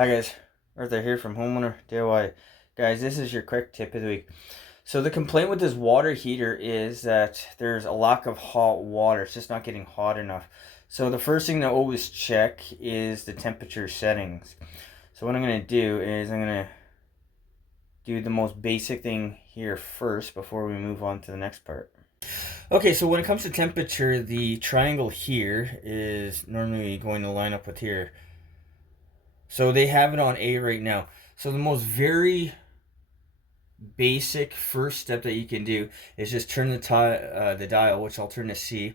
Hi guys, Arthur here from Homeowner DIY. Guys, this is your quick tip of the week. So the complaint with this water heater is that there's a lack of hot water. It's just not getting hot enough. So the first thing to always check is the temperature settings. So what I'm going to do is I'm going to do the most basic thing here first before we move on to the next part. Okay, so when it comes to temperature, the triangle here is normally going to line up with here. So they have it on A right now. So the most very basic first step that you can do is just turn the dial, which I'll turn to C,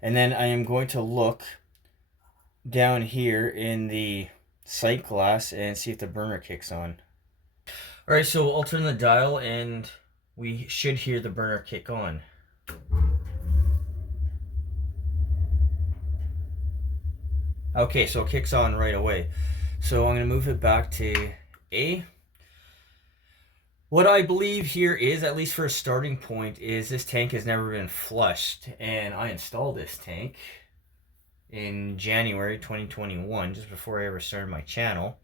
and then I am going to look down here in the sight glass and see if the burner kicks on. Alright, so I'll turn the dial and we should hear the burner kick on. Okay, so it kicks on right away. So I'm going to move it back to A. What I believe here is, at least for a starting point, is this tank has never been flushed. And I installed this tank in January 2021, just before I ever started my channel.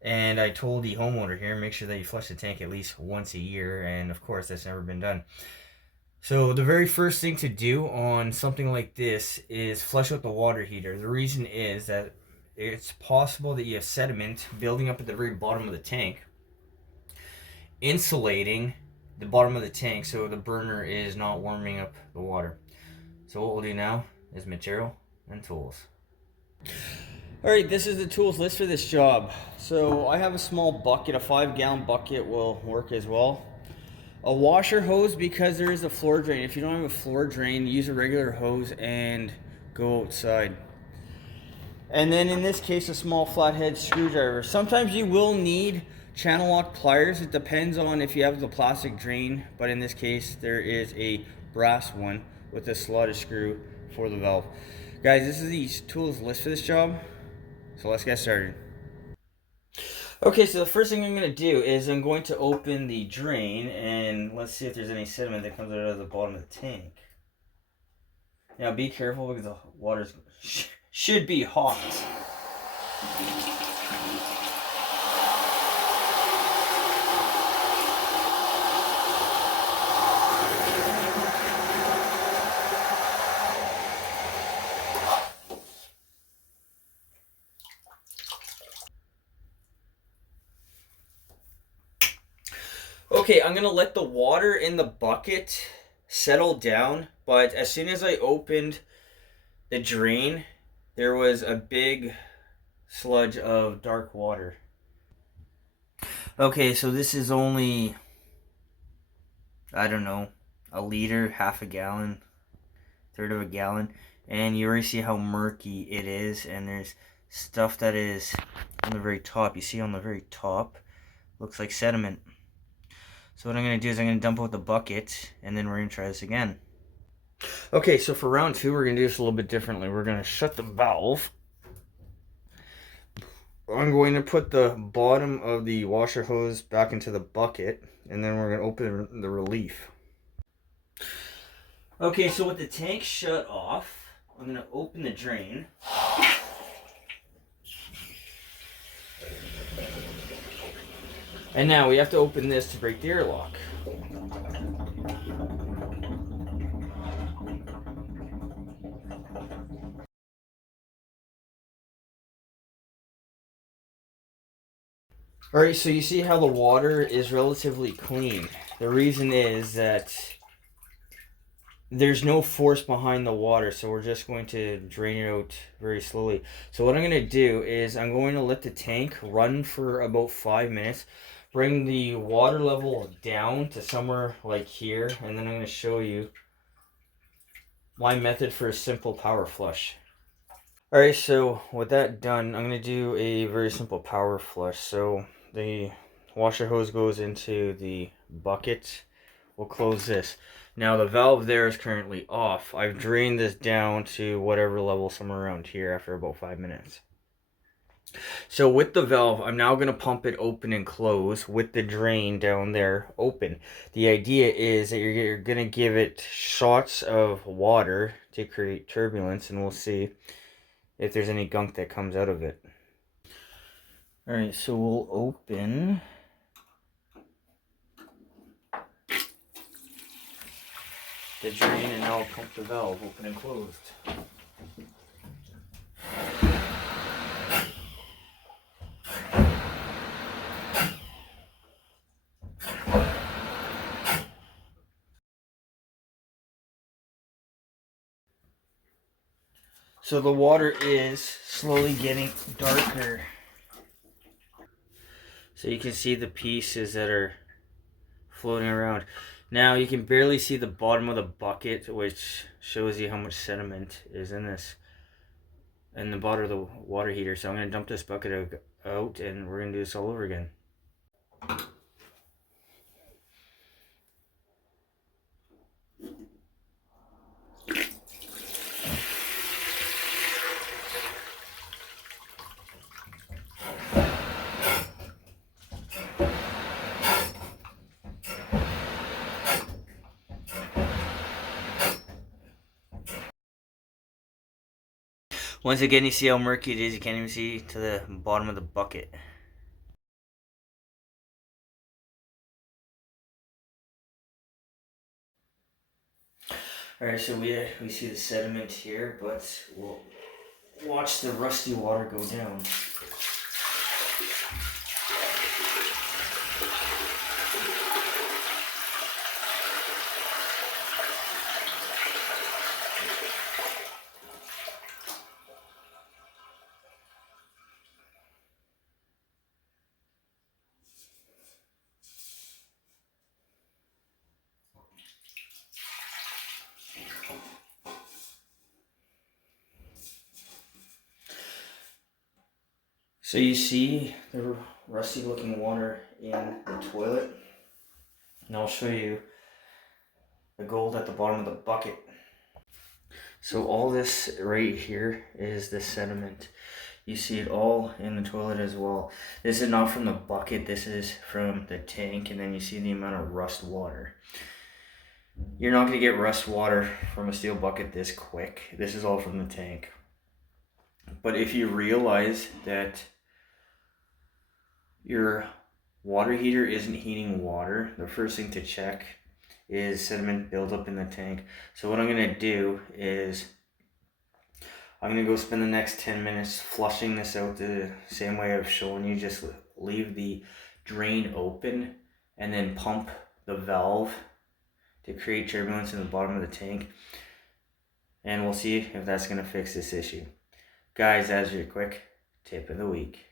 And I told the homeowner here, make sure that you flush the tank at least once a year. And of course, that's never been done. So the very first thing to do on something like this is flush out the water heater. The reason is that it's possible that you have sediment building up at the very bottom of the tank, insulating the bottom of the tank so the burner is not warming up the water. So what we'll do now is material and tools. Alright, this is the tools list for this job. So I have a small bucket, a 5-gallon bucket will work as well. A washer hose, because there is a floor drain. If you don't have a floor drain, use a regular hose and go outside. And then in this case, a small flathead screwdriver. Sometimes you will need channel lock pliers. It depends on if you have the plastic drain, but in this case there is a brass one with a slotted screw for the valve. Guys, this is the tools list for this job, so let's get started. Okay, so the first thing I'm going to do is I'm going to open the drain and let's see if there's any sediment that comes out of the bottom of the tank. Now be careful because the water should be hot. Okay, I'm gonna let the water in the bucket settle down, but as soon as I opened the drain, there was a big sludge of dark water. Okay, so this is only, I don't know, a liter, half a gallon, third of a gallon, and you already see how murky it is, and there's stuff that is on the very top. You see on the very top, looks like sediment. So what I'm going to do is I'm going to dump out the bucket, and then we're going to try this again. Okay, so for round 2, we're going to do this a little bit differently. We're going to shut the valve. I'm going to put the bottom of the washer hose back into the bucket, and then we're going to open the relief. Okay, so with the tank shut off, I'm going to open the drain. And now we have to open this to break the airlock. Alright, so you see how the water is relatively clean. The reason is that there's no force behind the water, so we're just going to drain it out very slowly. So what I'm going to do is I'm going to let the tank run for about 5 minutes, bring the water level down to somewhere like here, and then I'm going to show you my method for a simple power flush. Alright, so with that done, I'm going to do a very simple power flush. So the washer hose goes into the bucket. We'll close this. Now the valve there is currently off. I've drained this down to whatever level, somewhere around here, after about 5 minutes. So with the valve, I'm now going to pump it open and close with the drain down there open. The idea is that you're going to give it shots of water to create turbulence, and we'll see if there's any gunk that comes out of it. Alright, so we'll open the drain and now pump the valve, open and closed. So the water is slowly getting darker. So you can see the pieces that are floating around. Now you can barely see the bottom of the bucket, which shows you how much sediment is in this, in the bottom of the water heater. So I'm going to dump this bucket out and we're going to do this all over again. Once again, you see how murky it is. You can't even see to the bottom of the bucket. Alright, so we see the sediment here, but we'll watch the rusty water go down. So you see the rusty looking water in the toilet. And I'll show you the gold at the bottom of the bucket. So all this right here is the sediment. You see it all in the toilet as well. This is not from the bucket, this is from the tank, and then you see the amount of rust water. You're not going to get rust water from a steel bucket this quick. This is all from the tank. But if you realize that your water heater isn't heating water, the first thing to check is sediment buildup in the tank. So what I'm going to do is I'm going to go spend the next 10 minutes flushing this out the same way I've shown you. Just leave the drain open and then pump the valve to create turbulence in the bottom of the tank. And we'll see if that's going to fix this issue. Guys, that's your quick tip of the week.